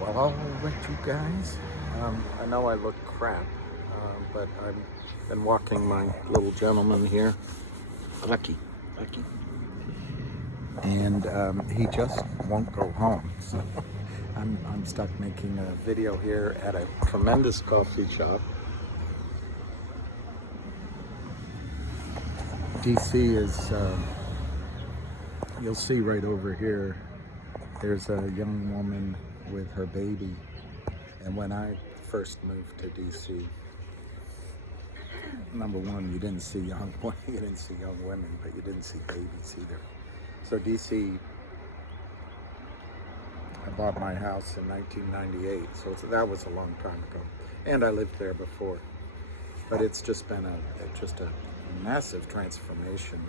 Well, all right, you guys. I know I look crap, but I've been walking my little gentleman here, Lucky, Lucky, and he just won't go home. So I'm stuck making a video here at a tremendous coffee shop. DC is, you'll see right over here, there's a young woman with her baby. And when I first moved to DC, number one, you didn't see young women, but you didn't see babies either. So DC, I bought my house in 1998, so that was a long time ago, and I lived there before. But it's just been a massive transformation,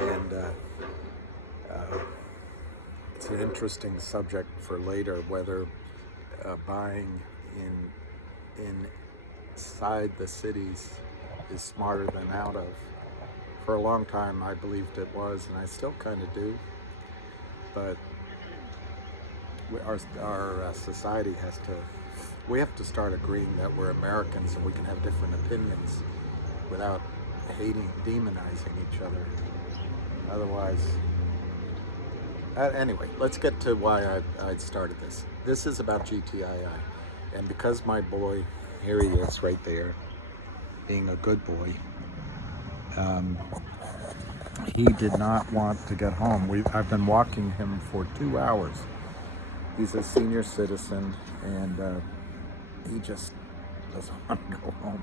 and it's an interesting subject for later, whether buying inside the cities is smarter than out of. For a long time I believed it was, and I still kind of do, but our society we have to start agreeing that we're Americans and we can have different opinions without demonizing each other. Otherwise, anyway, let's get to why I started this. This is about GTII, and because my boy, here he is right there, being a good boy, he did not want to get home. I've been walking him for 2 hours. He's a senior citizen, and he just doesn't want to go home.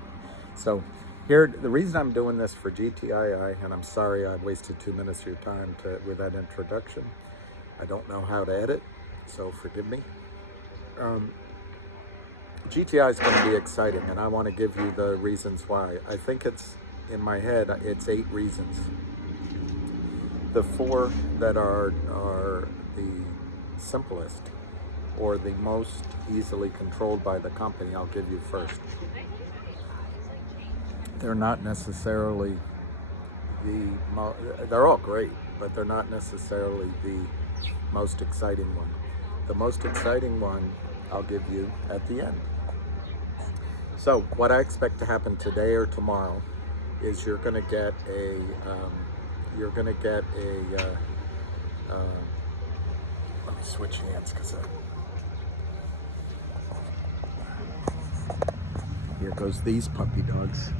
So here, the reason I'm doing this for GTII, and I'm sorry I wasted 2 minutes of your time with that introduction. I don't know how to edit, so forgive me. GTI is going to be exciting, and I want to give you the reasons why. I think in my head, it's 8 reasons. The 4 that are the simplest or the most easily controlled by the company, I'll give you first. They're not necessarily they're all great, but they're not necessarily the most exciting one. The most exciting one I'll give you at the end. So what I expect to happen today or tomorrow is you're going to get a let me switch hands because here goes these puppy dogs.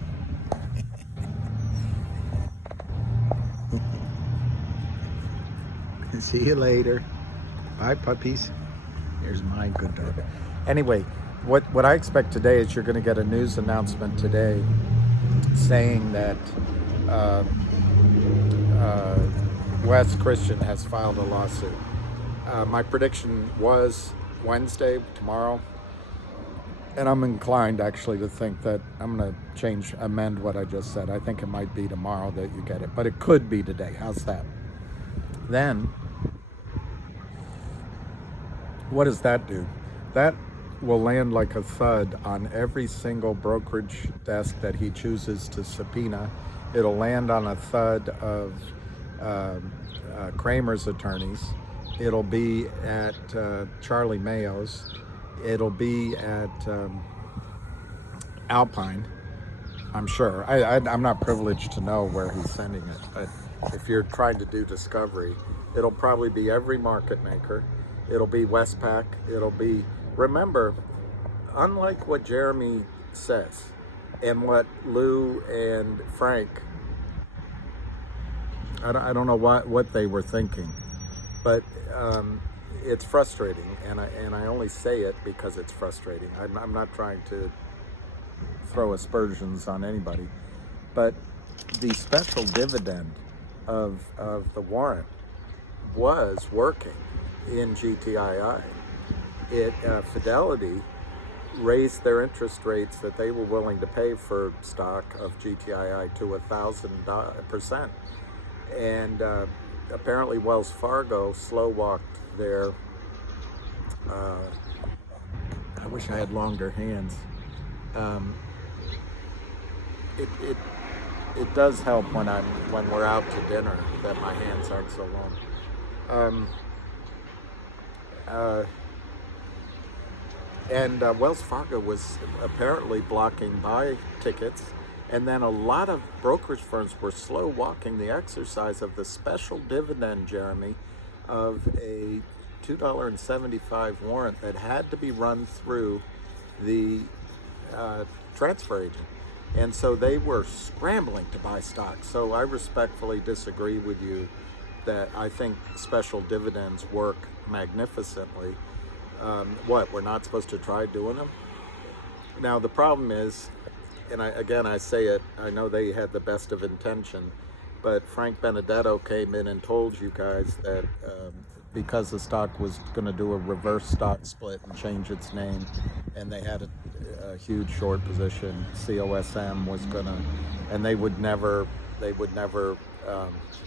See you later. Bye, puppies. Here's my good dog. Anyway, what I expect today is you're going to get a news announcement today saying that Wes Christian has filed a lawsuit. My prediction was Wednesday, tomorrow, and I'm inclined actually to think that I'm going to amend what I just said. I think it might be tomorrow that you get it, but it could be today. How's that? Then, what does that do? That will land like a thud on every single brokerage desk that he chooses to subpoena. It'll land on a thud of Kramer's attorneys. It'll be at Charlie Mayo's. It'll be at Alpine, I'm sure. I'm not privileged to know where he's sending it, but if you're trying to do discovery, it'll probably be every market maker. It'll be Westpac. It'll be, remember, unlike what Jeremy says and what Lou and Frank, I don't know what they were thinking, but it's frustrating, and I only say it because it's frustrating. I'm not trying to throw aspersions on anybody, but the special dividend of the warrant was working in GTII. Fidelity raised their interest rates that they were willing to pay for stock of GTII to 1,000%, and apparently Wells Fargo slow walked their. I wish I had longer hands. It does help when we're out to dinner that my hands aren't so long. And Wells Fargo was apparently blocking buy tickets. And then a lot of brokerage firms were slow walking the exercise of the special dividend, Jeremy, of a $2.75 warrant that had to be run through the transfer agent. And so they were scrambling to buy stock. So I respectfully disagree with you that I think special dividends work magnificently. We're not supposed to try doing them? Now, the problem is, and I say it, I know they had the best of intention, but Frank Benedetto came in and told you guys that because the stock was going to do a reverse stock split and change its name, and they had a huge short position, COSM was going to, and they would never,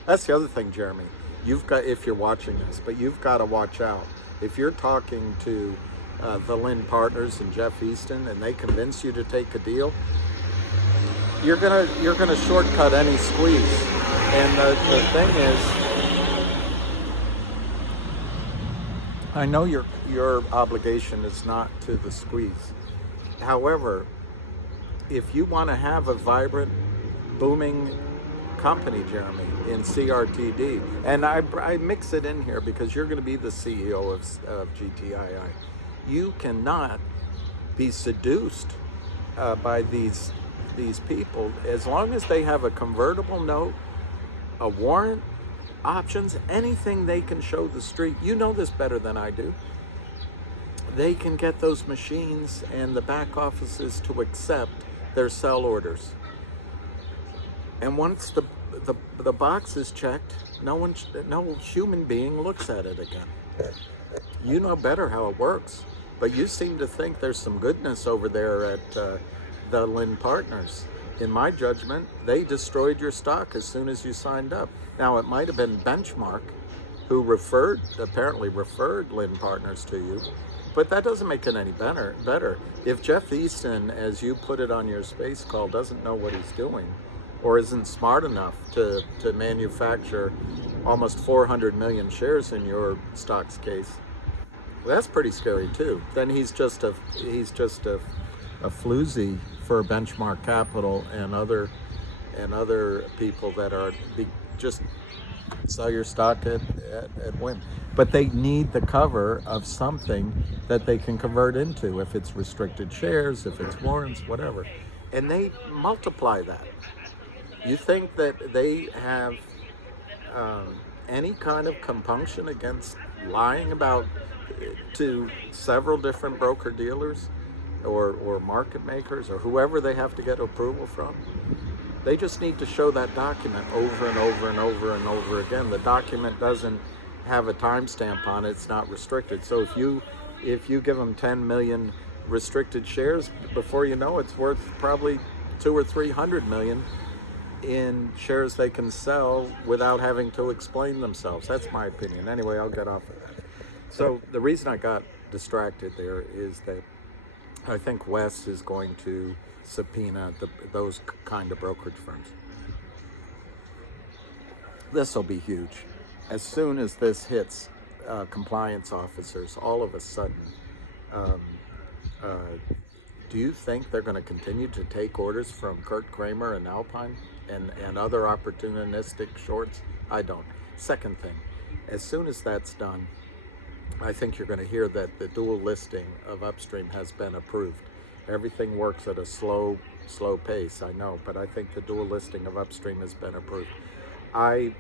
that's the other thing, Jeremy, you've got, if you're watching this, but you've got to watch out. If you're talking to the Lynn partners and Jeff Easton and they convince you to take a deal, you're gonna shortcut any squeeze. And the thing is, I know your obligation is not to the squeeze. However, if you want to have a vibrant, booming company, Jeremy, in CRTD, and I mix it in here because you're going to be the CEO of GTII. You cannot be seduced by these people as long as they have a convertible note, a warrant, options, anything they can show the street. You know this better than I do. They can get those machines and the back offices to accept their sell orders. And once the box is checked, no human being looks at it again. You know better how it works, but you seem to think there's some goodness over there at the Lynn Partners. In my judgment, they destroyed your stock as soon as you signed up. Now, it might have been Benchmark who apparently referred Lynn Partners to you, but that doesn't make it any better. If Jeff Easton, as you put it on your space call, doesn't know what he's doing, or isn't smart enough to manufacture almost 400 million shares in your stock's case, well, that's pretty scary too. Then he's just a floozy for Benchmark Capital and other people that are just sell your stock at win. But they need the cover of something that they can convert into, if it's restricted shares, if it's warrants, whatever. And they multiply that. You think that they have any kind of compunction against lying about to several different broker dealers or market makers or whoever they have to get approval from? They just need to show that document over and over and over and over again. The document doesn't have a timestamp on it. It's not restricted. So if you give them 10 million restricted shares, before you know it's worth probably 200 or 300 million in shares they can sell without having to explain themselves. That's my opinion. Anyway, I'll get off of that. So the reason I got distracted there is that I think Wes is going to subpoena those kind of brokerage firms. This will be huge. As soon as this hits compliance officers, all of a sudden, do you think they're going to continue to take orders from Curt Kramer and Alpine and other opportunistic shorts? I don't. Second thing, as soon as that's done, I think you're going to hear that the dual listing of Upstream has been approved. Everything works at a slow pace, I know, but I think the dual listing of Upstream has been approved. I'm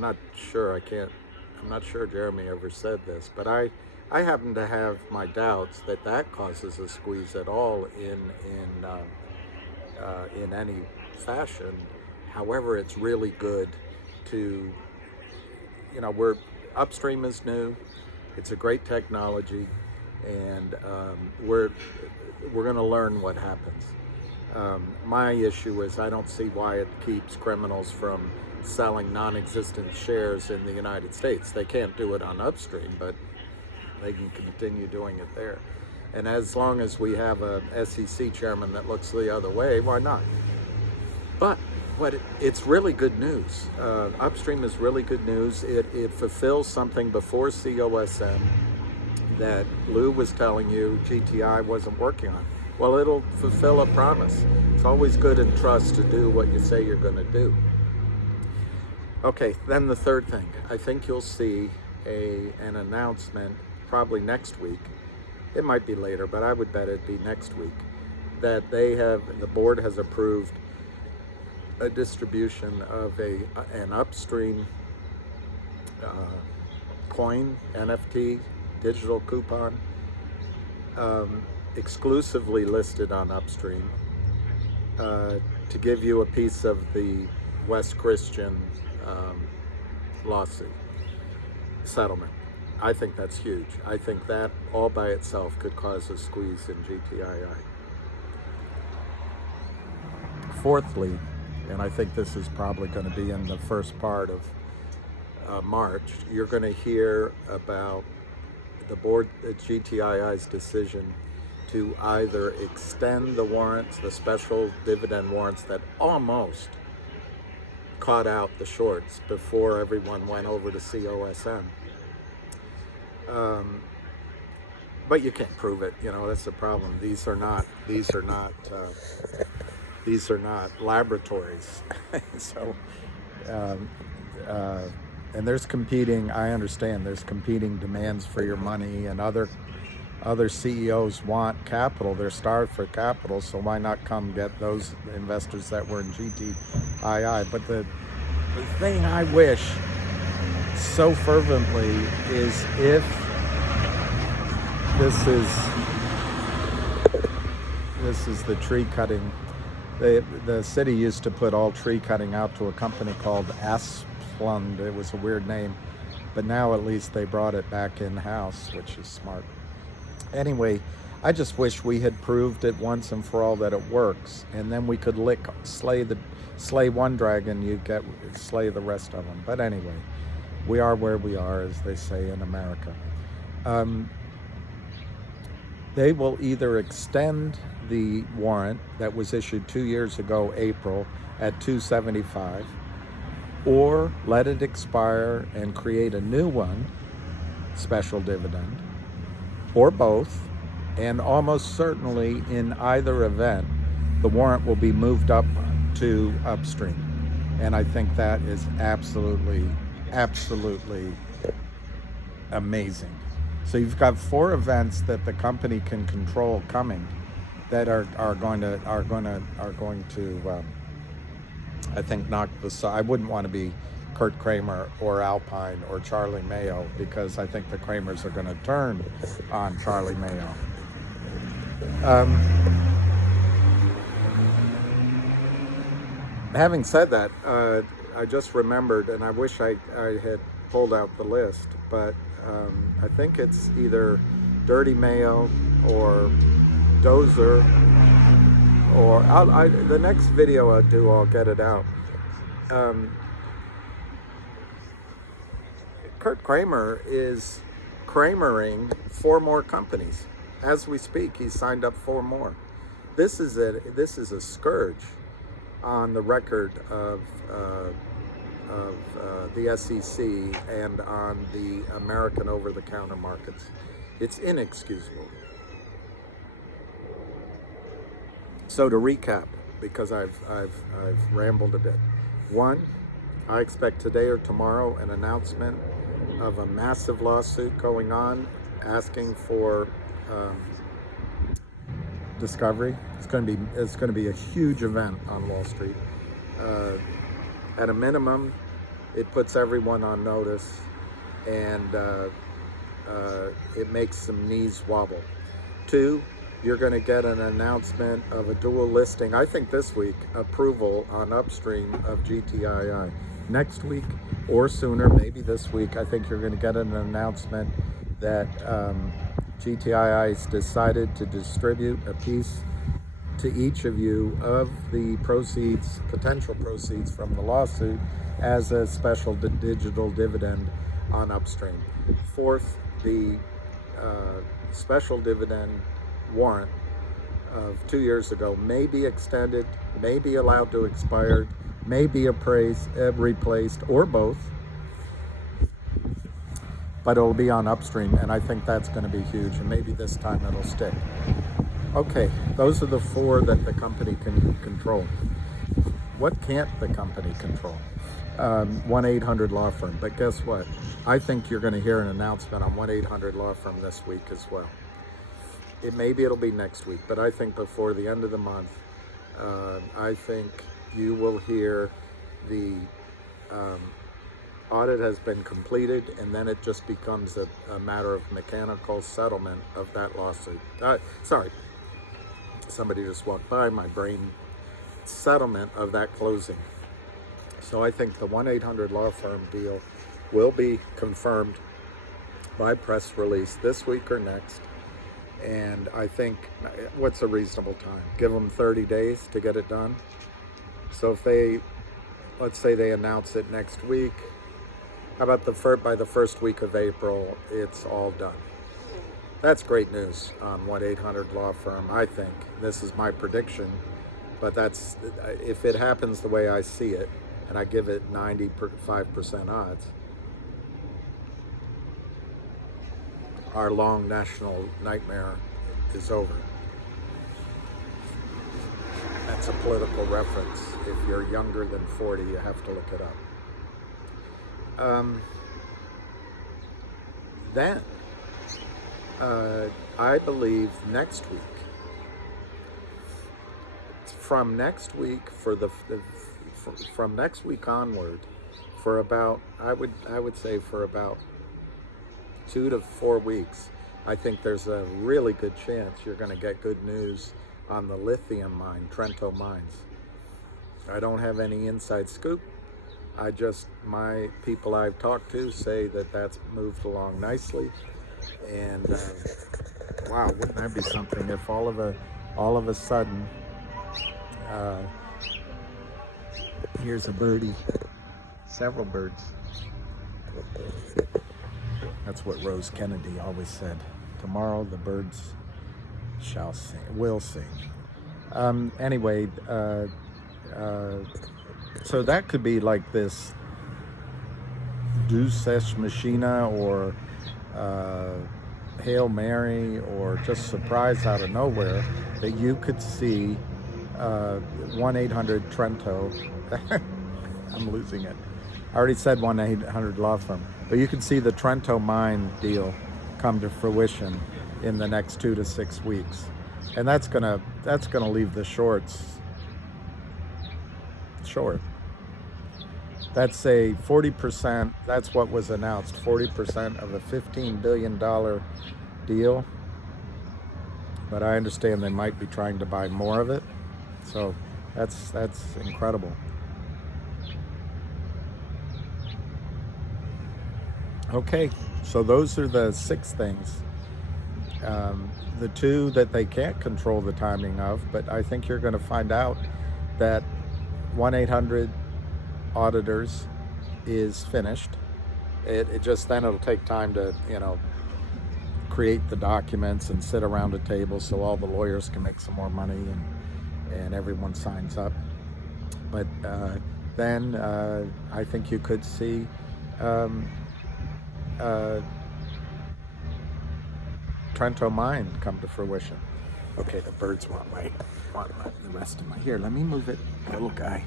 not sure Jeremy ever said this, but I happen to have my doubts that causes a squeeze at all in any fashion. However, it's really good to, Upstream is new. It's a great technology, and we're going to learn what happens. My issue is I don't see why it keeps criminals from selling non-existent shares in the United States. They can't do it on Upstream, but they can continue doing it there. And as long as we have a SEC chairman that looks the other way, why not? But it's really good news. Upstream is really good news. It fulfills something before COSM. that Lou was telling you GTI wasn't working on. Well, it'll fulfill a promise. It's always good in trust to do what you say you're going to do. Okay, then the third thing. I think you'll see an announcement probably next week. It might be later, but I would bet it'd be next week, that the board has approved a distribution of an upstream coin, NFT, digital coupon, exclusively listed on Upstream, to give you a piece of the West Christian lawsuit settlement. I think that's huge. I think that all by itself could cause a squeeze in GTII. Fourthly, and I think this is probably going to be in the first part of March, you're going to hear about the board, GTII's decision to either extend the warrants, the special dividend warrants that almost caught out the shorts before everyone went over to COSM. But you can't prove it. You know, that's the problem. These are not laboratories. So, and there's competing. I understand there's competing demands for your money, and other CEOs want capital. They're starved for capital, so why not come get those investors that were in GTII? But the thing I wish so fervently is if this is the tree cutting. The city used to put all tree cutting out to a company called Asplund. It was a weird name, but now at least they brought it back in-house, which is smart. Anyway, I just wish we had proved it once and for all that it works, and then we could slay one dragon, you slay the rest of them. But anyway, we are where we are, as they say in America. They will either extend the warrant that was issued 2 years ago, April, at $2.75, or let it expire and create a new one, special dividend, or both. And almost certainly in either event, the warrant will be moved up to Upstream. And I think that is absolutely amazing. So you've got 4 events that the company can control coming that are going to I think knock the. I wouldn't want to be Curt Kramer or Alpine or Charlie Mayo, because I think the Kramers are going to turn on Charlie Mayo. Having said that, I just remembered, and I wish I had pulled out the list, but I think it's either Dirty Mayo or Dozer, or the next video I do, I'll get it out. Curt Kramer is Kramering 4 more companies. As we speak, he's signed up 4 more. This is a scourge on the record of the SEC and on the American over-the-counter markets. It's inexcusable. So to recap, because I've rambled a bit. 1, I expect today or tomorrow an announcement of a massive lawsuit going on, asking for discovery. It's going to be a huge event on Wall Street. At a minimum, it puts everyone on notice, and it makes some knees wobble. 2, you're going to get an announcement of a dual listing, I think this week, approval on Upstream of GTII. Next week or sooner, maybe this week, I think you're going to get an announcement that GTII has decided to distribute a piece to each of you of the proceeds, potential proceeds from the lawsuit, as a special digital dividend on Upstream. 4th, the special dividend warrant of 2 years ago may be extended, may be allowed to expire, may be replaced, or both, but it'll be on upstream, and I think that's going to be huge, and maybe this time it'll stick. Okay, those are the 4 that the company can control. What can't the company control? 1-800 Law Firm. But guess what? I think you're going to hear an announcement on 1-800 Law Firm this week as well. Maybe it'll be next week, but I think before the end of the month, I think you will hear the audit has been completed, and then it just becomes a matter of mechanical settlement of that lawsuit. Sorry, somebody just walked by, my brain. Settlement of that closing. So I think the 1-800 Law Firm deal will be confirmed by press release this week or next. And I think, what's a reasonable time? Give them 30 days to get it done. So if let's say they announce it next week, how about by the first week of April, it's all done. That's great news on 1-800 Law Firm, I think. This is my prediction, but if it happens the way I see it, and I give it 95% odds, our long national nightmare is over. That's a political reference. If you're younger than 40, you have to look it up. Then, I believe next week, from next week from next week onward, for about, I would say for about 2 to 4 weeks, I think there's a really good chance you're going to get good news on the lithium mine, Trento Mines. I don't have any inside scoop. My people I've talked to say that that's moved along nicely. And wow, wouldn't that be something if all of a sudden, here's a birdie, several birds. That's what Rose Kennedy always said. Tomorrow the birds will sing. Anyway, so that could be like this Deus Ex Machina, or Hail Mary, or just surprise out of nowhere, that you could see 1-800 Trento. I'm losing it. I already said 1-800 Law Firm, but you can see the Trento mine deal come to fruition in the next 2 to 6 weeks, and that's gonna leave the shorts short. That's a 40%. That's what was announced. 40% of a $15 billion deal, but I understand they might be trying to buy more of it. So that's incredible. Okay, so those are the 6 things. The 2 that they can't control the timing of, but I think you're going to find out that 1-800 auditors is finished. It just, then it'll take time to, create the documents and sit around a table so all the lawyers can make some more money and everyone signs up. But then I think you could see Trento Mine come to fruition. Okay, the birds want the rest of my, here, let me move it, little guy.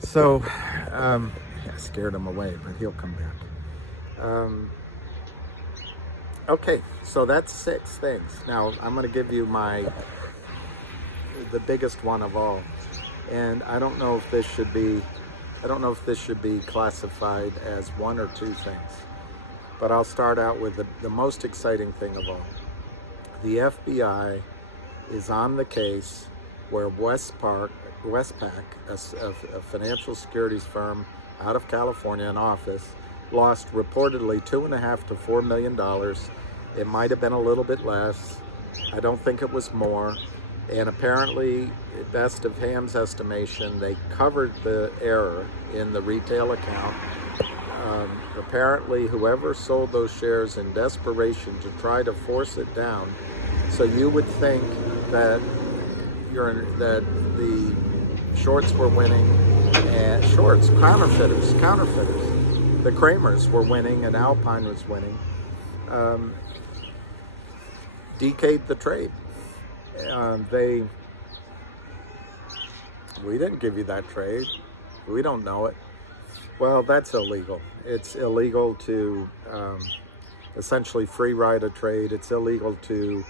So, I scared him away, but he'll come back. Okay, so that's 6 things. Now, I'm going to give you the biggest one of all. And I don't know if this should be classified as 1 or 2 things. But I'll start out with the most exciting thing of all. The FBI is on the case where Westpac, a financial securities firm out of California, an office, lost reportedly $2.5 to $4 million. It might have been a little bit less. I don't think it was more. And apparently, best of Ham's estimation, they covered the error in the retail account. Apparently, whoever sold those shares in desperation to try to force it down, so you would think that the shorts were winning, and counterfeiters. the Kramers were winning and Alpine was winning, decayed the trade. We didn't give you that trade. We don't know it. Well, that's illegal. It's illegal to essentially free ride a trade. It's illegal to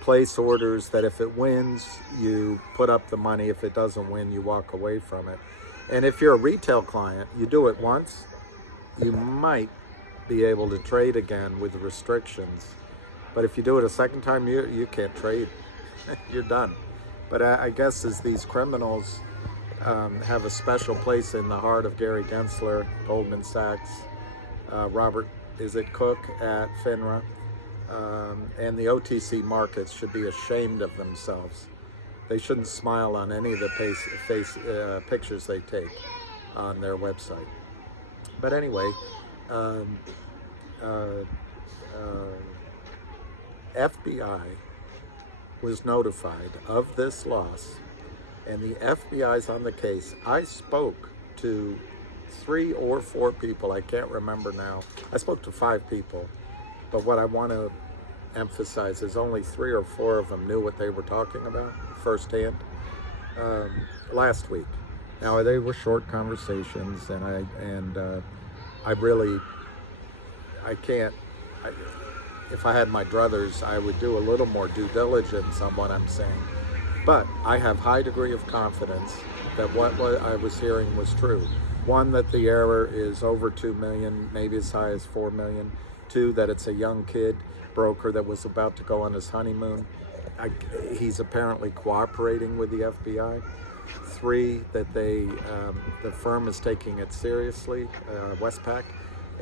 place orders that if it wins, you put up the money. If it doesn't win, you walk away from it. And if you're a retail client, you do it once, you might be able to trade again with restrictions. But if you do it a second time, you can't trade. You're done. But I guess as these criminals have a special place in the heart of Gary Gensler, Goldman Sachs, Robert, Cook at FINRA, and the OTC markets should be ashamed of themselves. They shouldn't smile on any of the pictures they take on their website. But anyway, FBI was notified of this loss, and the FBI's on the case. I spoke to 3 or 4 people, I can't remember now. I spoke to 5 people, but what I want to emphasize is only 3 or 4 of them knew what they were talking about firsthand last week. Now, they were short conversations, and if I had my druthers, I would do a little more due diligence on what I'm saying. But I have high degree of confidence that what I was hearing was true. 1, that the error is over 2 million, maybe as high as 4 million. 2, that it's a young kid broker that was about to go on his honeymoon. He's apparently cooperating with the FBI. 3, that the firm is taking it seriously, Westpac.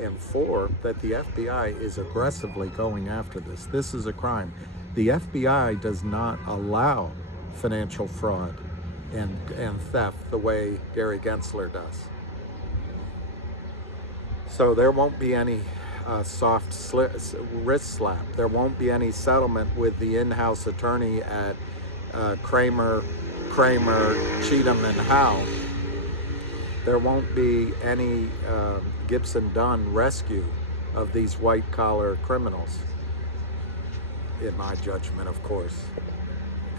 And 4, that the FBI is aggressively going after this. This is a crime. The FBI does not allow financial fraud and theft the way Gary Gensler does. So there won't be any soft wrist slap. There won't be any settlement with the in-house attorney at Kramer, Cheatham, and Howe. There won't be any Gibson Dunn rescue of these white-collar criminals, in my judgment, of course.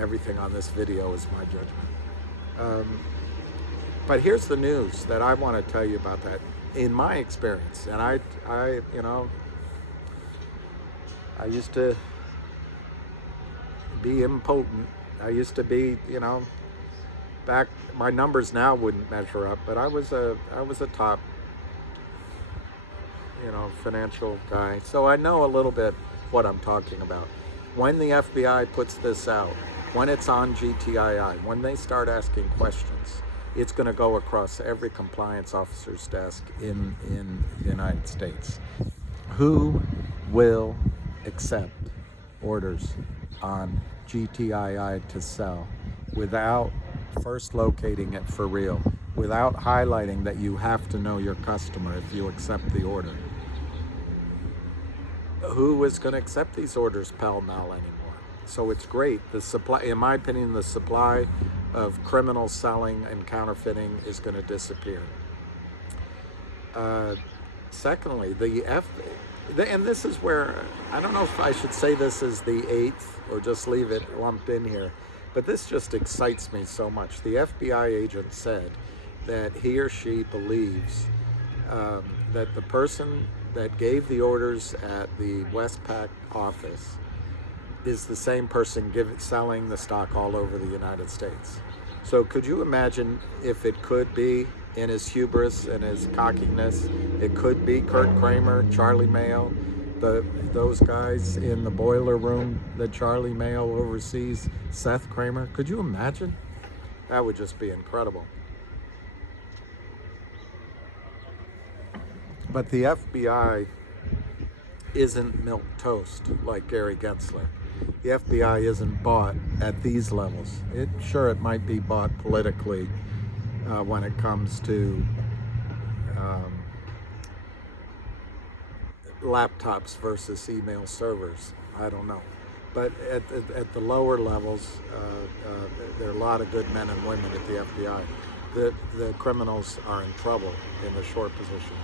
Everything on this video is my judgment. But here's the news that I want to tell you about that. In my experience, and I used to be impotent. I used to be, back, my numbers now wouldn't measure up, but I was a top, financial guy. So I know a little bit what I'm talking about. When the FBI puts this out, when it's on GTII, when they start asking questions, it's going to go across every compliance officer's desk in the United States. Who will accept orders on GTII to sell without first locating it for real, without highlighting that you have to know your customer if you accept the order? Who is going to accept these orders pell-mell anymore? So it's great. The supply, in my opinion, the supply of criminal selling and counterfeiting is going to disappear. Secondly, and this is where, I don't know if I should say this is the 8th or just leave it lumped in here, but this just excites me so much. The FBI agent said that he or she believes that the person that gave the orders at the Westpac office is the same person selling the stock all over the United States. So could you imagine if it could be, in his hubris and his cockiness, it could be Curt Kramer, Charlie Mayo, those guys in the boiler room that Charlie Mayo oversees, Seth Kramer? Could you imagine? That would just be incredible. But the FBI isn't milk toast like Gary Gensler. The FBI isn't bought at these levels. It might be bought politically when it comes to laptops versus email servers. I don't know. But at the lower levels, there are a lot of good men and women at the FBI. The criminals are in trouble in the short position.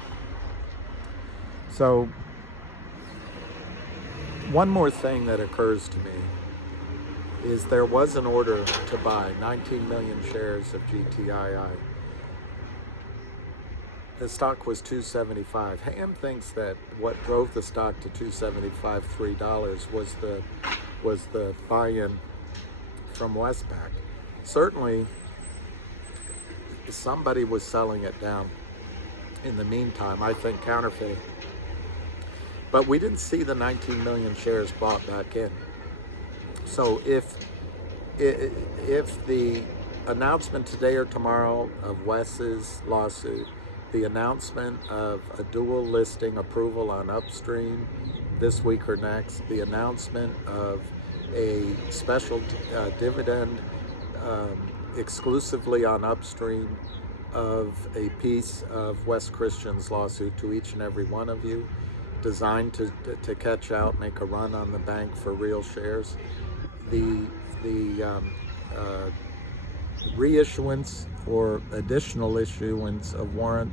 So one more thing that occurs to me is there was an order to buy 19 million shares of GTII. The stock was $275. Ham thinks that what drove the stock to $275, $3 was the buy-in from Westpac. Certainly, somebody was selling it down in the meantime, I think counterfeiting. But we didn't see the 19 million shares bought back in. So if the announcement today or tomorrow of Wes's lawsuit, the announcement of a dual listing approval on Upstream this week or next, the announcement of a special dividend exclusively on Upstream of a piece of Wes Christian's lawsuit to each and every one of you, designed to catch out, make a run on the bank for real shares. The reissuance or additional issuance of warrant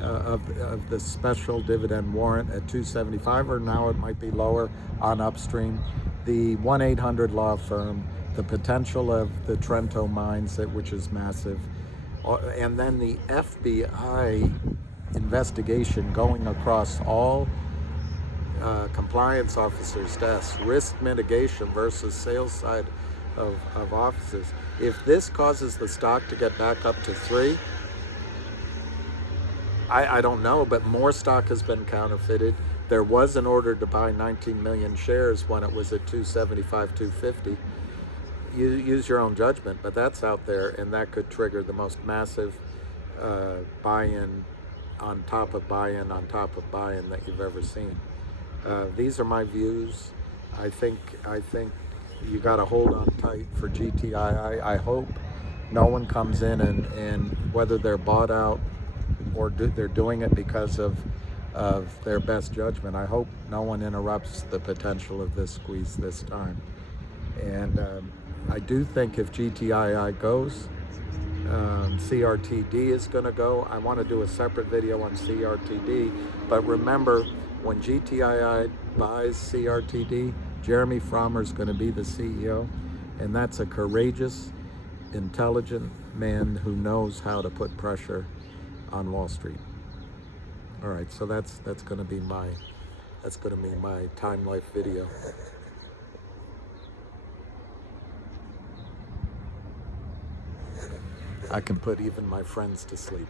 of the special dividend warrant at $275, or now it might be lower on Upstream. The 1-800 law firm, the potential of the Trento mines, which is massive, and then the FBI investigation going across all compliance officers' desks, risk mitigation versus sales side of offices. If this causes the stock to get back up to 3, I don't know, but more stock has been counterfeited. There was an order to buy 19 million shares when it was at 275, 250. You use your own judgment, but that's out there, and that could trigger the most massive buy-in on top of buy-in on top of buy-in that you've ever seen. These are my views. I think you got to hold on tight for GTII. I hope no one comes in and whether they're bought out or they're doing it because of their best judgment, I hope no one interrupts the potential of this squeeze this time. And I do think if GTII goes, CRTD is going to go. I want to do a separate video on CRTD, but remember, when GTII buys CRTD, Jeremy Frommer is going to be the CEO, and that's a courageous, intelligent man who knows how to put pressure on Wall Street. All right, so that's going to be my time life video. I can put even my friends to sleep.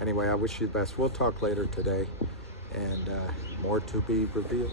Anyway, I wish you the best. We'll talk later today, and more to be revealed.